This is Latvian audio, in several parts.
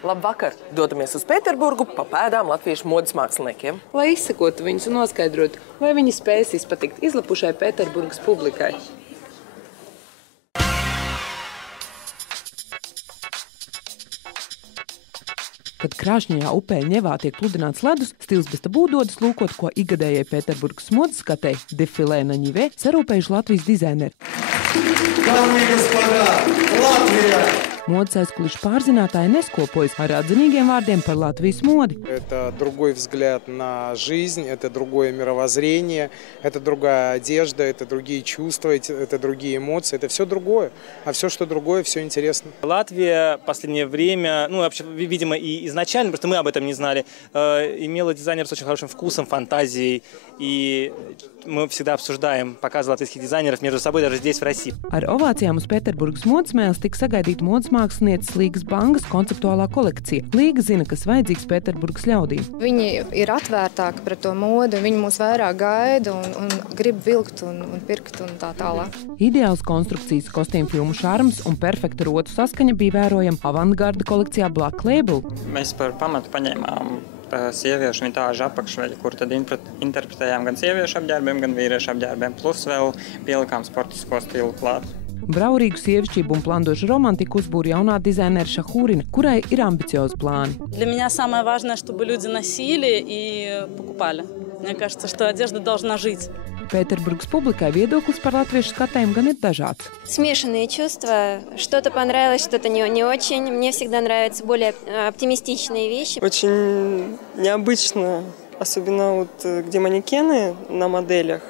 Labvakar! Dodamies uz Pēterburgu pa pēdām latviešu modes māksliniekiem. Lai izsekotu viņus un noskaidrotu, vai viņi spēs izpatikt izlapušai Pēterburgas publikai. Kad Krāšņajā upē Ņevā tiek pludināts ledus, Stils bez tabū dodas lūkot, ko ikgadējai Pēterburgas modes skatei defilē na Ņivē sarūpējuši Latvijas dizaineri. Modes aizkulisku pārzinātāji neskopojas ar atzinīgiem vārdiem par Latvijas modi. Это другой взгляд на жизнь, это другое мировоззрение, это другая одежда, это другие чувства, это другие эмоции, это все другое. А все, что другое, все интересно. Латвия в последнее время, вообще, видимо, и изначально, просто мы об этом не знали, имела дизайнеров с очень хорошим вкусом, фантазией, и мы всегда обсуждаем показы латвийских дизайнеров между собой, даже здесь, в России. Ar ovācijām uz Pēterburgas modes mēles tika sagaidīta modes mākslinieces Līgas Bangas konceptuālā kolekcija. Līga zina, kas vajadzīgs Pēterburgas ļaudīm. Viņi ir atvērtāki pret to modu, viņi mūs vairāk gaida un grib vilkt un pirkt un tā tālāk. Ideāls konstrukcijas, kostīmu filmu šarms un perfekta rotu saskaņa bija vērojama avantgarda kolekcijā Black Label. Mēs par pamatu paņēmām sieviešu vintāžu apakšveļu, kur tad interpretējām gan sieviešu apģērbiem, gan vīriešu apģērbiem, plus vēl pielikām sportisko stilu klāt. Braurīgu sievišķību un plandošu romantiku uzbūra jaunā dizainera Šahurina, kurai ir ambiciozi plāni. Для меня самое важное, чтобы люди носили и покупали. Мне кажется, что одежда должна жить. Pēterburgas publikai viedoklis par latviešu skatēm gan ir dažāds. Смешанные чувства. Что-то понравилось, что-то не очень. Мне всегда нравятся более оптимистичные вещи. Очень необычно, особенно вот где манекены на моделях.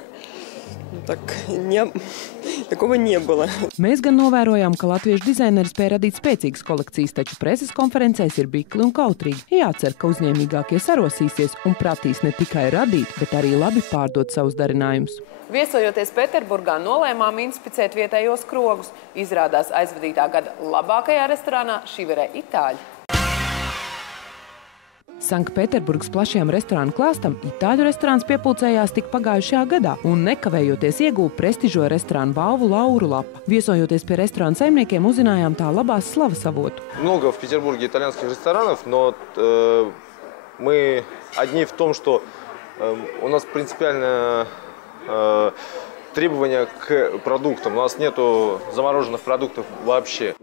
Такого не было. Mēs gan novērojām, ka latviešu dizaineri spēja radīt spēcīgas kolekcijas, taču preses konferencēs ir bikli un kautrīgi. Jācer, ka uzņēmīgākie sarosīsies un prasīs ne tikai radīt, bet arī labi pārdot savus darinājumus. Viesojoties Pēterburgā, nolēmām inspicēt vietējos krogus. Izrādās aizvadītā gada labākajā restorānā Šivere Itāļi. Sanktpēterburgas plašajam restorānu klāstam itāļu restorāns piepulcējās tik pagājušajā gadā un nekavējoties ieguva prestižo restorānu balvu Lauru Lapa. Viesojoties pie restorāna saimniekiem, uzzinājām tā labās slavas avotu. Много в Петербурге итальянских ресторанов, но мы одни в том, что у нас принципиально требования к продуктам. У нас нету замороженных продуктов вообще.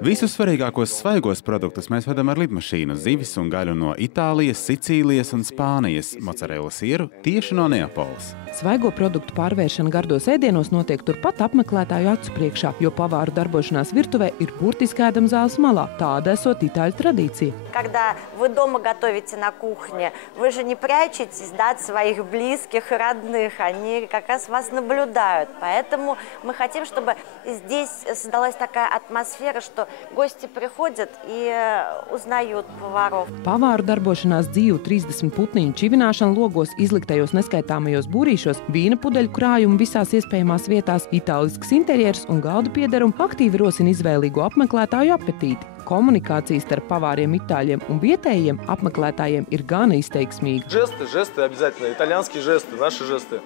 Visus svarīgākos svaigos produktus mēs vedam ar lidmašīnu, zivis un gaļu no Itālijas, Sicīlijas un Spānijas, mocarela sieru tieši no Neapoles. Svaigo produktu pārvēršana gardos ēdienos notiek turpat apmeklētāju acu priekšā, jo pavāru darbošanās virtuvē ir burtiski ēdama zāles malā. Tāda esot itāļu tradīcija. Когда вы дома готовите на кухне, вы же не прячетесь, от своих близких, родных, они как раз вас наблюдают. Поэтому мы хотим, чтобы здесь создалась такая атмосфера, что гости приходят и uznājot поваров. Pavāru darbošanās dzīvu 30 putniņu čivināšana logos, izliktajos neskaitāmajos būrīšos, vīna pudeļu krājumu visās iespējamās vietās, itālisks interjers un galda piederumi aktīvi rosina izvēlīgo apmeklētāju apetīti. Komunikācijas starp pavāriem itāļiem un vietējiem apmeklētājiem ir gana izteiksmīga. Žesti обязательно, итальянские жесты, наши жесты.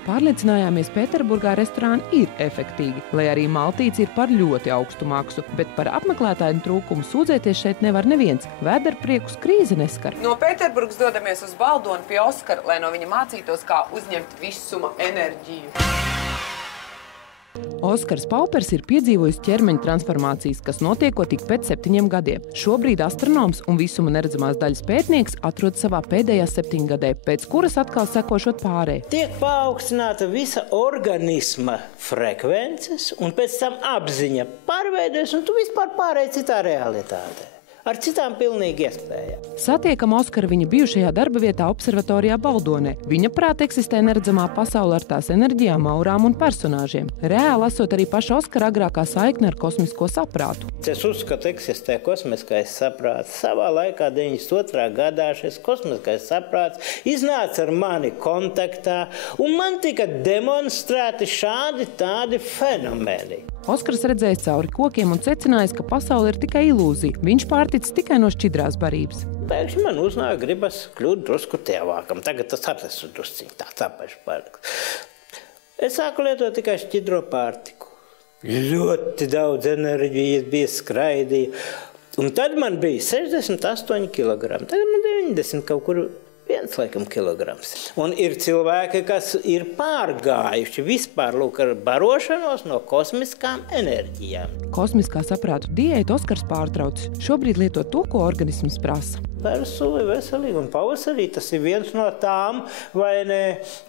Pārliecinājāmies, Pēterburgā restorāni ir efektīgi, lai arī maltīts ir par ļoti augstu maksu, bet par apmeklētāju trūkumu sūdzēties šeit nevar neviens. Vēderpriekus krīze neskar. No Pēterburgas dodamies uz Baldoni pie Oskara, lai no viņa mācītos, kā uzņemt visuma enerģiju. Oskars Paupers ir piedzīvojis ķermeņa transformācijas, kas notiekot tik pēc 7 gadiem. Šobrīd astronoms un visuma neredzamās daļas pētnieks atrodas savā pēdējā 7 gadē, pēc kuras atkal sekošot pārēj. Tiek paaugstināta visa organisma frekvences, un pēc tam apziņa pārveidojas, un tu vispār pārēj citā realitātē. Ar citām pilnīgi iespējām. Satiekam Oskaru viņa bijušajā darba vietā observatorijā Baldonē. Viņa prāt eksistē neredzamā pasaule ar tās enerģijām, aurām un personāžiem. Reāli esot arī paša Oskara agrākā saikne ar kosmisko saprātu. Es uzskatu, eksistē kosmiskais saprāts. Savā laikā 92. gadā šis kosmiskais saprāts iznāca ar mani kontaktā, un man tika demonstrēti šādi tādi fenomeni. Oskars redzējis cauri kokiem un secinājis, ka pasaule ir tikai ilūzija. Viņš pārticis tikai no šķidrās barības. Pēkšņi man uznāk gribas kļūt drusku tievākam. Tagad tas apsessu drusciņ tā paši pārtiks. Es sāku lietot tikai šķidro pārtiku. Ļoti daudz enerģijas bija, skraidīja. Un tad man bija 68 kilogrami, tagad man 90 kaut kur 1 laikam kilograms. Un ir cilvēki, kas ir pārgājuši vispār lūk ar barošanos no kosmiskām enerģijām. Kosmiskā saprātu diētu Oskars pārtrauc. Šobrīd lieto to, ko organisms prasa. Par suvi veselīgi un pavasarī tas ir viens no tām, vai ne,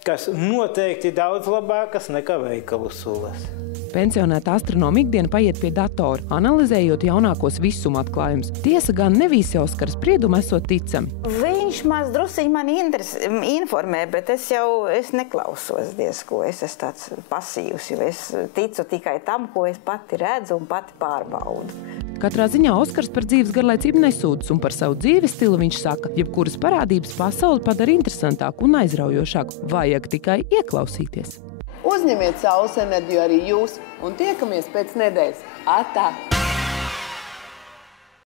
kas noteikti daudz labākas nekā veikalu sulas. Pensionēta astronoma ikdiena paiet pie datora, analizējot jaunākos visuma atklājumus. Tiesa gan ne visi Oskara spriedumi esot ticami. Viņš maz drusiņi mani informē, bet es neklausos diezko. Es esmu tāds pasīvs, jo es ticu tikai tam, ko es pati redzu un pati pārbaudu. Katrā ziņā Oskars par dzīves garlaicību nesūdzas, un par savu dzīves stilu viņš saka, jebkuras parādības pasauli padara interesantāku un aizraujošāku. Vajag tikai ieklausīties. Uzņemiet saules enerģiju arī jūs un tiekamies pēc nedēļas. Atā!